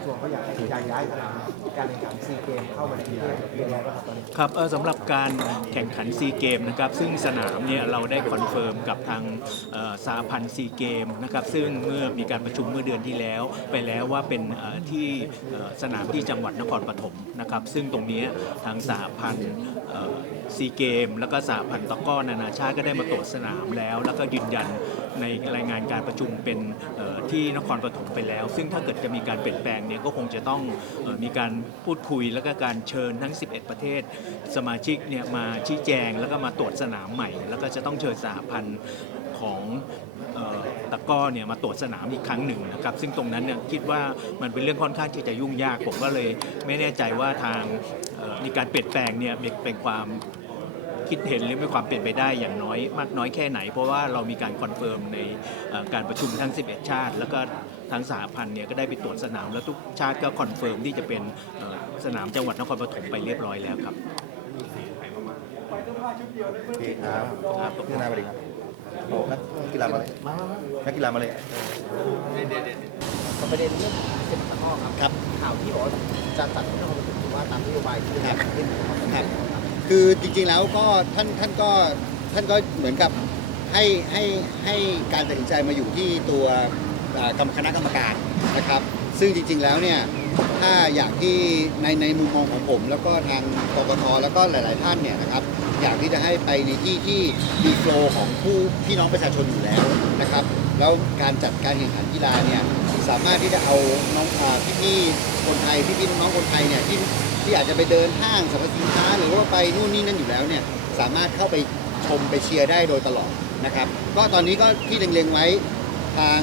ระทรวงเขาอยากให้ย้ายย้ายการแข่งขันซีเกมเข้ามาในกรุงเทพเป็นยังไงบ้างครับตอนนี้ครับเอ่อสำหรับการแข่งขันซีเกมนะครับซึ่งสนามเนี่ยเราได้คอนเฟิร์มกับทางเอ่อสาพันธ์ซีเกมนะครับซึ่งเมื่อมีการประชุมเมื่อเดือนที่แล้ว ไปแล้วว่าเป็นเอ่อที่เอ่อสนามที่จังหวัดนครปฐมนะครับซึ่งตรงนี้ทางสาพันธ์ซีเกม แล้วก็สาพันธ์ตะกร้อนานาชาติก็ได้มาตรวจสนามแล้ว แล้วก็ยืนยันในรายงานการประชุมเป็นเอ่อที่นครปฐมไปแล้ว ซึ่งถ้าเกิดจะมีการเปลี่ยนแปลงเนี่ยก็คงจะต้องออมีการพูดคุยแล้วก็การเชิญทั้ง 11 ประเทศ สมาชิกเนี่ยมาชี้แจงแล้วก็มาตรวจสนามใหม่ แล้วก็จะต้องเชิญสหพันธ์ของตะก้อเนี่ยมาตรวจสนามอีกครั้งหนึ่งนะครับ ซึ่งตรงนั้นเนี่ยคิดว่ามันเป็นเรื่องค่อนข้างที่จะยุ่งยาก ผมก็เลยไม่แน่ใจว่าทางมีการเปลี่ยนแปลงเนี่ยเป็นความคิดเห็นหรือมีความเปลี่ยนไปได้อย่างน้อยมากน้อยแค่ไหน เพราะว่าเรามีการคอนเฟิร์มในการประชุมทั้ง 11 ชาติ แล้วก็ ทั้งสหพันธ์เนี่ยก็ได้ไปตรวจสนามแล้วทุกชาติก็คอนเฟิร์มที่จะเป็นสนามจังหวัดนครปฐมไปเรียบร้อยแล้วครับโอเคครับพี่นาสวัสดีครับโอ้นักกีฬามาเลยนักกีฬามาเลยประเด็นเรื่องเป็นตะกร้อครับครับข่าวที่บอกจะตัดที่นครปฐมว่าตามนโยบายที่ได้ขึ้นะครับครับ คือจริงๆแล้วก็ท่านท่านก็ท่านก็เหมือนกับให้ให้ให้การตัดสินใจมาอยู่ที่ตัว คณะกรรมการนะครับ ซึ่งจริง ๆ แล้วเนี่ยถ้าอยากที่ในในมุมมองของผม แล้วก็ทางกกทแล้วก็หลาย ๆ ท่านเนี่ยนะครับอยากที่จะให้ไปในที่ที่มีโฟลของผู้พี่น้องประชาชนอยู่แล้วนะครับ แล้วการจัดการแข่งขันกีฬาเนี่ยสามารถที่จะเอาน้องอาพี่คนไทยพี่ๆน้องคนไทยเนี่ยที่ที่อาจจะไปเดินห้างสรรพสินค้า หรือว่าไปนู่นนี่นั่นอยู่แล้วเนี่ยสามารถเข้าไปชมไปเชียร์ได้โดยตลอดนะครับ ก็ตอนนี้ก็ที่เล็งๆไว้ทาง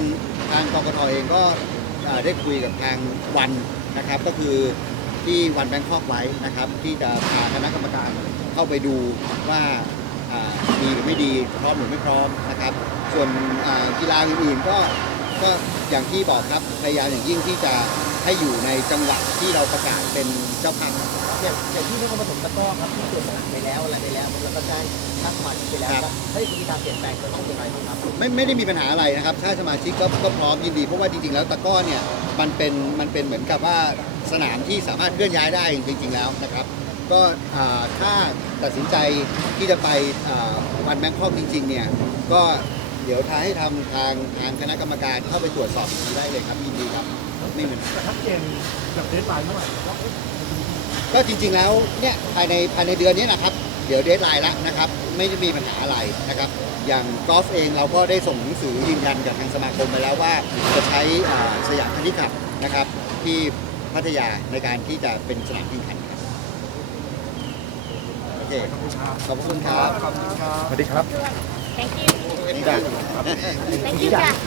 ทางกกทเองก็ได้คุยกับทางวันนะครับ ก็คือที่วันแบงคอกไว้นะครับ ที่จะพาคณะกรรมการเข้าไปดูว่าดีหรือไม่ดีพร้อมหรือไม่พร้อมนะครับ ส่วนกีฬาอื่นๆก็ก็อย่างที่บอกครับพยายามอย่างยิ่งที่จะ ให้อยู่ในจังหวะที่เราประกาศเป็นเจ้าภาพ อย่างอย่างที่นครปฐมตะกร้อครับที่ตรวจสนามไปแล้วอะไรไปแล้วแล้วก็ได้นักสมาชิกไปแล้วครับถ้ามีการเปลี่ยนแปลงจะต้องยังไงบ้างครับไม่ไม่ได้มีปัญหาอะไรนะครับ ถ้าสมาชิกก็ก็พร้อมยินดี เพราะว่าจริงๆแล้วตะกร้อเนี่ยมันเป็นมันเป็นเหมือนกับว่าสนามที่สามารถเคลื่อนย้ายได้จริงๆแล้วนะครับ ก็อ่าถ้าตัดสินใจที่จะไปอ่าวันแบงคอกจริงๆเนี่ยก็เดี๋ยวท้ายให้ทำทางทางคณะกรรมการเข้าไปตรวจสอบอีกทีได้เลยครับยินดีครับ ไม่มีปัญหาชัดเจนกับเดทไลน์เมื่อไหร่ว่าก็จริงๆแล้วเนี่ยภายในภายในเดือนนี้นะครับ เดี๋ยวเดทไลน์แล้วนะครับ ไม่ได้มีปัญหาอะไรนะครับ อย่างกอล์ฟเองเราก็ได้ส่งหนังสือยืนยันกับทางสมาคมไปแล้วว่าจะใช้อ่าสยามคณิตขับนะครับ ที่พัทยาในการที่จะเป็นสนามแข่งขันครับโอเคขอบคุณครับขอบคุณครับขอบคุณครับสวัสดีครับ Thank you. นี่ได้ Thank you, Jack.